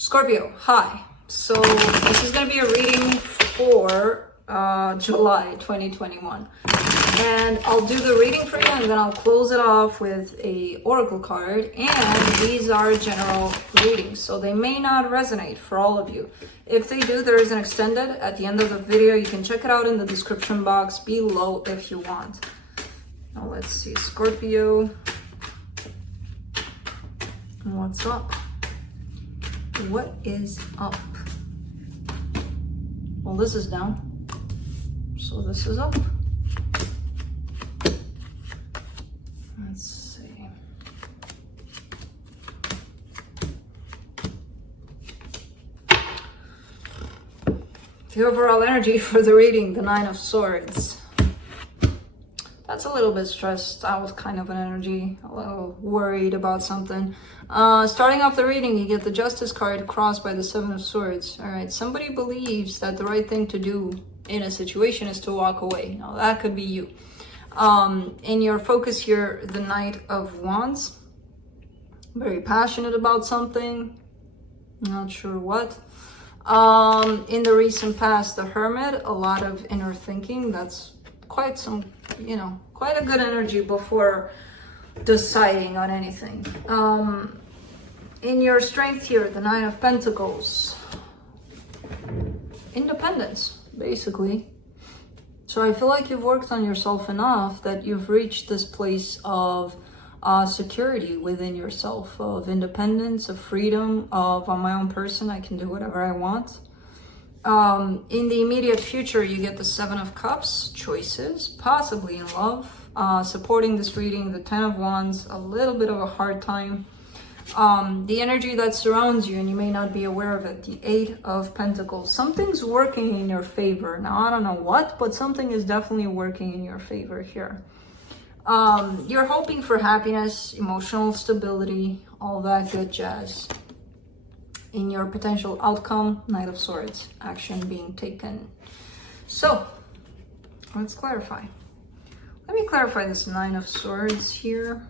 Scorpio, hi. So this is going to be a reading for July 2021. And I'll do the reading for you and then I'll close it off with a oracle card. And these are general readings, so they may not resonate for all of you. If they do, there is an extended at the end of the video. You can check it out in the description box below if you want. Now let's see, Scorpio. What's up? What is up? Well, this is down, so this is up. Let's see. The overall energy for the reading, the Nine of Swords. That's a little bit stressed out kind of an energy, a little worried about something. Starting off the reading, you get the Justice card crossed by the Seven of Swords. All right, somebody believes that the right thing to do in a situation is to walk away. Now, that could be you. In your focus here, the Knight of Wands. Very passionate about something. Not sure what. In the recent past, the Hermit, a lot of inner thinking. That's quite some, quite a good energy before deciding on anything. In your strength here, the Nine of Pentacles. Independence, basically. So I feel like you've worked on yourself enough that you've reached this place of security within yourself, of independence, of freedom, of I'm my own person, I can do whatever I want. In the immediate future, you get the Seven of Cups, choices, possibly in love. Supporting this reading, the Ten of Wands, a little bit of a hard time. The energy that surrounds you, and you may not be aware of it, the Eight of Pentacles. Something's working in your favor. Now, I don't know what, but something is definitely working in your favor here. You're hoping for happiness, emotional stability, all that good jazz. In your potential outcome, Knight of Swords, action being taken. So, let's clarify. Let me clarify this Nine of Swords here.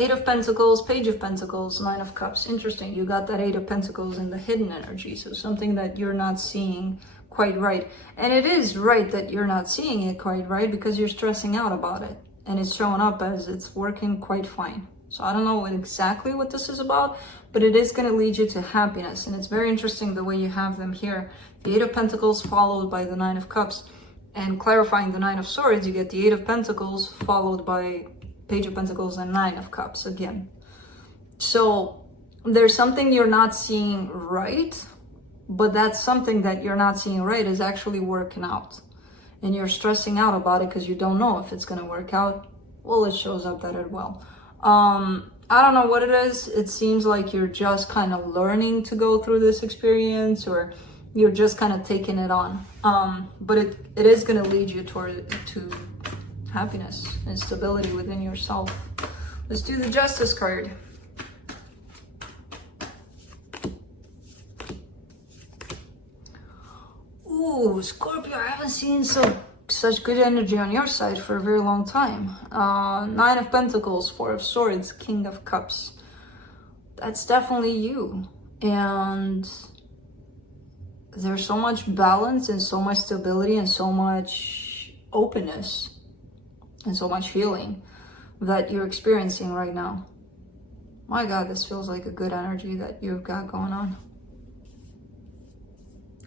Eight of Pentacles, Page of Pentacles, Nine of Cups. Interesting, you got that Eight of Pentacles in the hidden energy, so something that you're not seeing quite right. And it is right that you're not seeing it quite right because you're stressing out about it. And it's showing up as it's working quite fine. So I don't know exactly what this is about, but it is going to lead you to happiness. And it's very interesting the way you have them here. The Eight of Pentacles followed by the Nine of Cups. And clarifying the Nine of Swords, you get the Eight of Pentacles followed by Page of Pentacles and Nine of Cups again. So there's something you're not seeing right, but that's something that you're not seeing right is actually working out. And you're stressing out about it because you don't know if it's going to work out. Well, it shows up that it will. I don't know what it is. It seems like you're just kind of learning to go through this experience, or you're just kind of taking it on. But it is going to lead you to happiness and stability within yourself. Let's do the Justice card. Ooh, Scorpio, I haven't seen such good energy on your side for a very long time. Nine of Pentacles, Four of Swords, King of Cups. That's definitely you. And there's so much balance and so much stability and so much openness and so much healing that you're experiencing right now. My God, this feels like a good energy that you've got going on.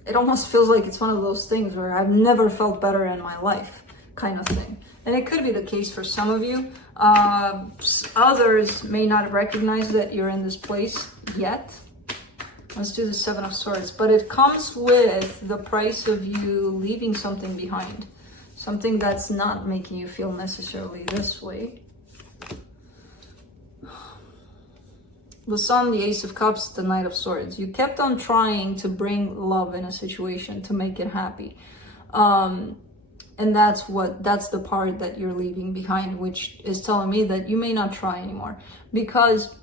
It almost feels like it's one of those things where I've never felt better in my life kind of thing. And it could be the case for some of you. Others may not recognize that you're in this place yet. Let's do the Seven of Swords. But it comes with the price of you leaving something behind. Something that's not making you feel necessarily this way. The Sun, the Ace of Cups, the Knight of Swords. You kept on trying to bring love in a situation to make it happy. And that's the part that you're leaving behind, which is telling me that you may not try anymore. Because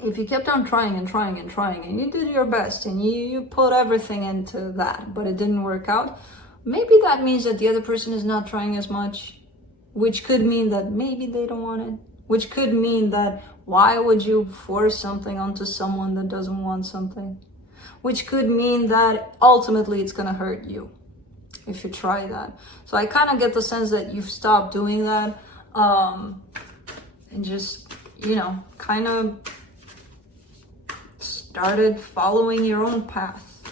if you kept on trying and trying and trying, and you did your best, and you put everything into that, but it didn't work out, maybe that means that the other person is not trying as much, which could mean that maybe they don't want it, which could mean that why would you force something onto someone that doesn't want something, which could mean that ultimately it's going to hurt you if you try that. So I kind of get the sense that you've stopped doing that, and just, you know, kind of started following your own path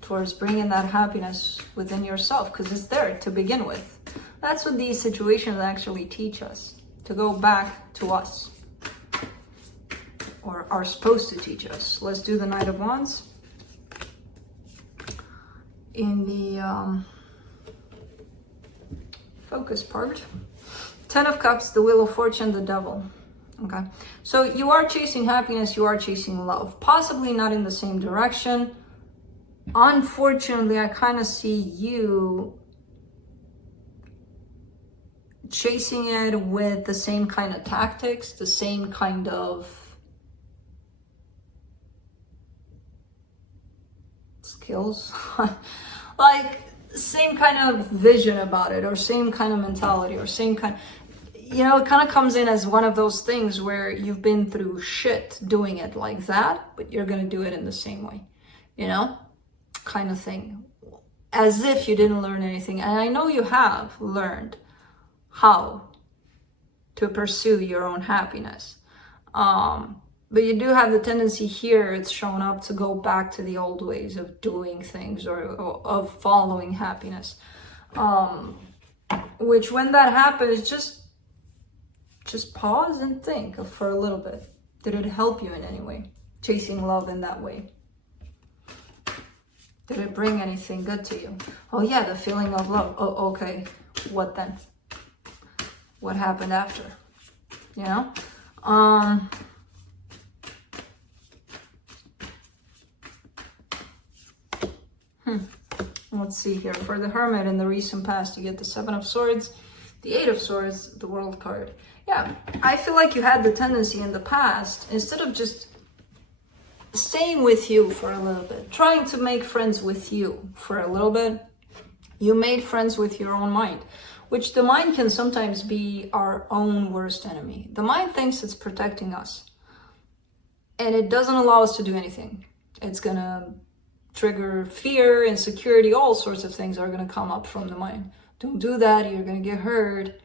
towards bringing that happiness within yourself, because it's there to begin with. That's what these situations actually teach us, to go back to us, or are supposed to teach us. Let's do the Knight of Wands. In the focus part, Ten of Cups, the Wheel of Fortune, the Devil. Okay, so you are chasing happiness, you are chasing love, possibly not in the same direction. Unfortunately, I kind of see you chasing it with the same kind of tactics, the same kind of skills, like same kind of vision about it, or same kind of mentality, or same kind, you know, it kind of comes in as one of those things where you've been through shit doing it like that, but you're going to do it in the same way, you know, kind of thing, as if you didn't learn anything. And I know you have learned how to pursue your own happiness, but you do have the tendency here, it's shown up, to go back to the old ways of doing things, or of following happiness, which when that happens, just pause and think for a little bit. Did it help you in any way, chasing love in that way? Did it bring anything good to you? Oh yeah, the feeling of love. Oh, okay, what then? What happened after? You know? Let's see here. For the Hermit in the recent past, you get the Seven of Swords, the Eight of Swords, the World card. Yeah, I feel like you had the tendency in the past, instead of just staying with you for a little bit, trying to make friends with you for a little bit, you made friends with your own mind, which the mind can sometimes be our own worst enemy. The mind thinks it's protecting us, and it doesn't allow us to do anything. It's gonna trigger fear, insecurity, all sorts of things are gonna come up from the mind. Don't do that, you're gonna get hurt.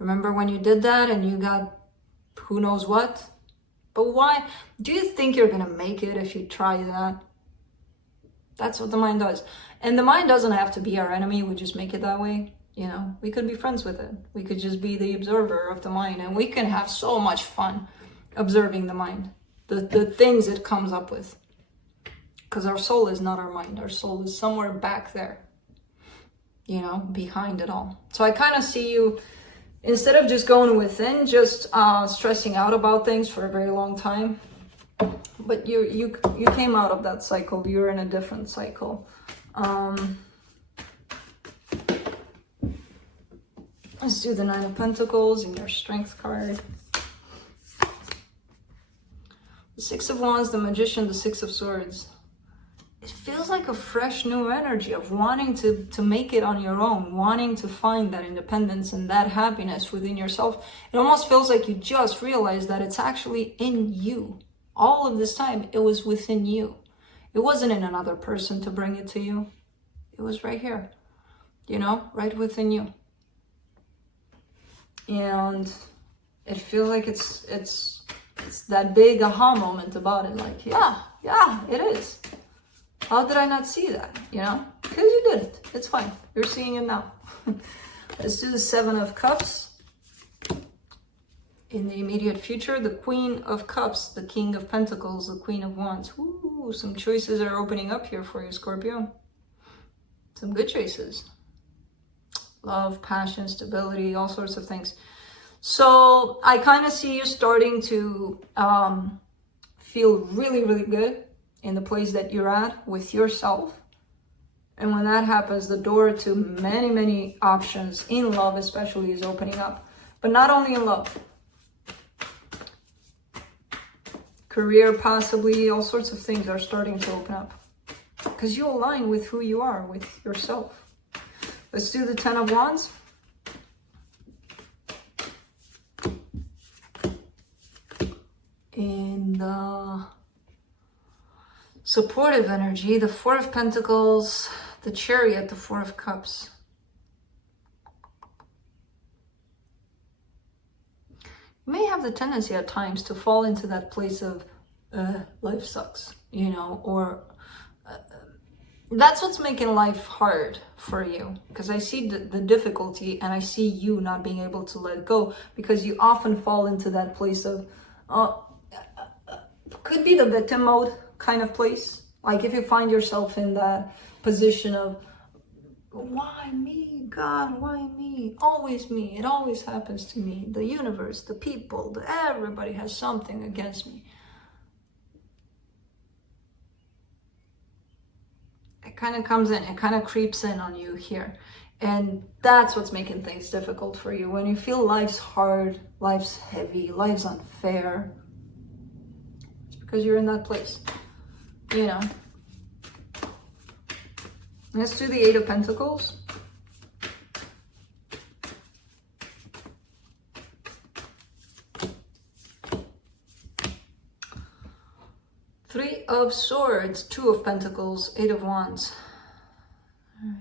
Remember when you did that and you got who knows what? But why? Do you think you're gonna make it if you try that? That's what the mind does. And the mind doesn't have to be our enemy, we just make it that way. You know, we could be friends with it. We could just be the observer of the mind, and we can have so much fun observing the mind, the things it comes up with. Because our soul is not our mind. Our soul is somewhere back there, you know, behind it all. So I kind of see you, instead of just going within, just stressing out about things for a very long time. But you came out of that cycle. You're in a different cycle. Let's do the Nine of Pentacles in your Strength card. The Six of Wands, the Magician, the Six of Swords. It feels like a fresh new energy of wanting to make it on your own, wanting to find that independence and that happiness within yourself. It almost feels like you just realized that it's actually in you. All of this time, it was within you. It wasn't in another person to bring it to you. It was right here, you know, right within you. And it feels like it's that big aha moment about it. Like, yeah, it is. How did I not see that? You know, because you didn't. It's fine. You're seeing it now. Let's do the Seven of Cups. In the immediate future, the Queen of Cups, the King of Pentacles, the Queen of Wands. Ooh, some choices are opening up here for you, Scorpio. Some good choices. Love, passion, stability, all sorts of things. So I kind of see you starting to feel really, really good in the place that you're at with yourself. And when that happens, the door to many, many options in love especially is opening up. But not only in love. career possibly, all sorts of things are starting to open up. Because you align with who you are, with yourself. Let's do the 10 of Wands. In the supportive energy, the 4 of Pentacles, the Chariot, the 4 of Cups. You may have the tendency at times to fall into that place of life sucks, you know, or that's what's making life hard for you. Because I see the difficulty, and I see you not being able to let go, because you often fall into that place of could be the victim mode kind of place. Like if you find yourself in that position of, why me, God, why me? Always me. It always happens to me. The universe, the people, everybody has something against me. It kind of comes in, it kind of creeps in on you here. And that's what's making things difficult for you. When you feel life's hard, life's heavy, life's unfair, because you're in that place, you know. Let's do the 8 of Pentacles. Three of Swords, 2 of Pentacles, 8 of Wands. All right.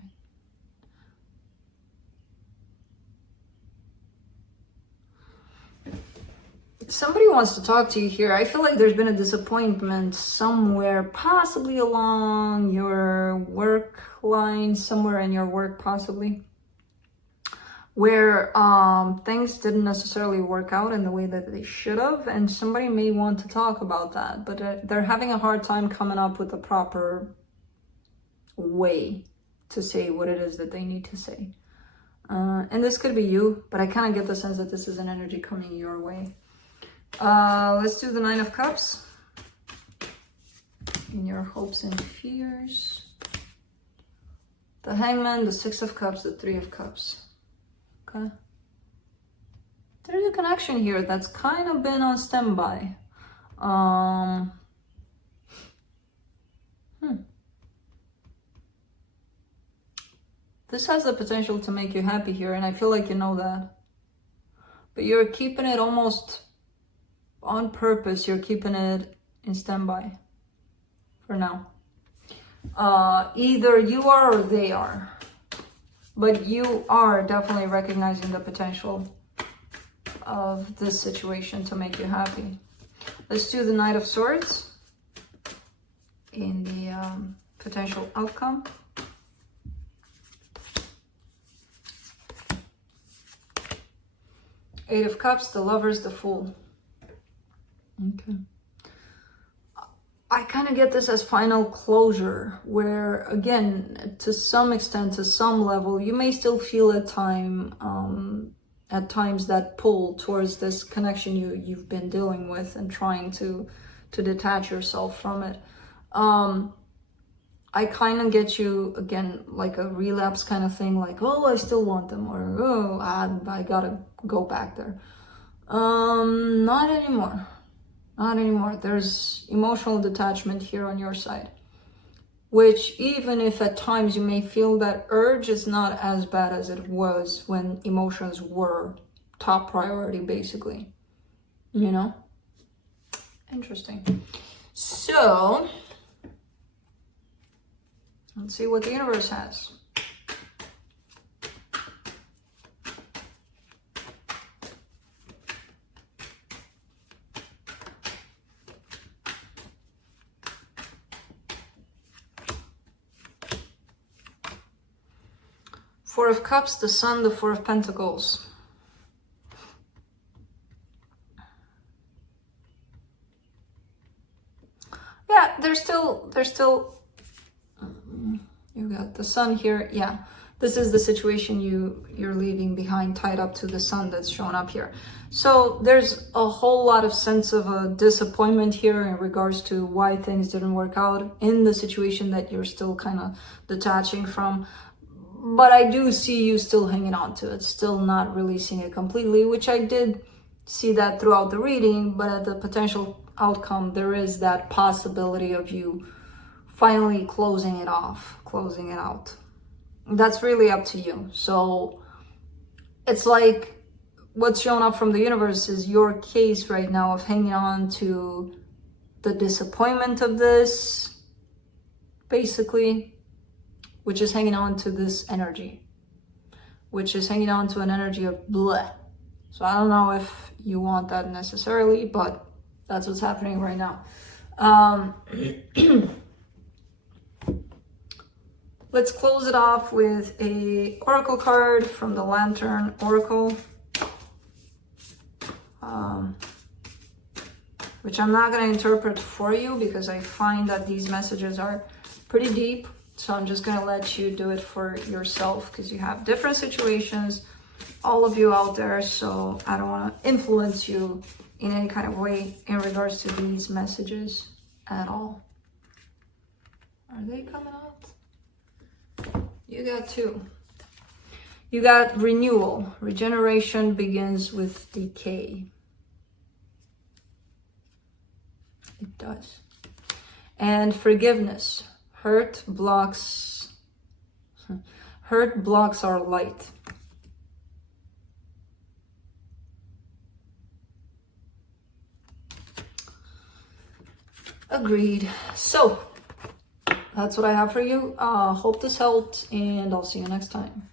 Somebody wants to talk to you here. I feel like there's been a disappointment somewhere, possibly along your work line, somewhere in your work possibly, where things didn't necessarily work out in the way that they should have, and somebody may want to talk about that, but they're having a hard time coming up with the proper way to say what it is that they need to say. And this could be you, but I kind of get the sense that this is an energy coming your way. Let's do the 9 of Cups. In your hopes and fears. The Hangman, the 6 of Cups, the 3 of Cups. Okay. There's a connection here that's kind of been on standby. This has the potential to make you happy here, and I feel like you know that. But you're keeping it almost on purpose. You're keeping it in standby for now. Either you are or they are. But you are definitely recognizing the potential of this situation to make you happy. Let's do the Knight of Swords in the potential outcome. Eight of Cups, the Lovers, the Fool. Okay. I kind of get this as final closure, where again, to some extent, to some level, you may still feel at times that pull towards this connection you've been dealing with and trying to detach yourself from it. I kind of get you, again, like a relapse kind of thing, like, oh, I still want them, or oh, I gotta go back there. Not anymore. Not anymore. There's emotional detachment here on your side, which even if at times you may feel that urge, is not as bad as it was when emotions were top priority, basically, you know? Interesting. So let's see what the universe has. Four of Cups, the Sun, the Four of Pentacles. Yeah, there's still, you got the Sun here. Yeah, this is the situation you're leaving behind, tied up to the Sun that's shown up here. So there's a whole lot of sense of a disappointment here in regards to why things didn't work out in the situation that you're still kind of detaching from. But I do see you still hanging on to it, still not releasing it completely, which I did see that throughout the reading, but at the potential outcome. There is that possibility of you finally closing it off, closing it out. That's really up to you. So it's like what's shown up from the universe is your case right now of hanging on to the disappointment of this, basically, which is hanging on to this energy, which is hanging on to an energy of bleh. So I don't know if you want that necessarily, but that's what's happening right now. Let's close it off with a oracle card from the Lantern Oracle, which I'm not going to interpret for you because I find that these messages are pretty deep. So I'm just going to let you do it for yourself because you have different situations, all of you out there. So I don't want to influence you in any kind of way in regards to these messages at all. Are they coming out? You got two. You got renewal. Regeneration begins with decay. It does. And forgiveness. Hurt blocks our light. Agreed. So that's what I have for you. Hope this helped, and I'll see you next time.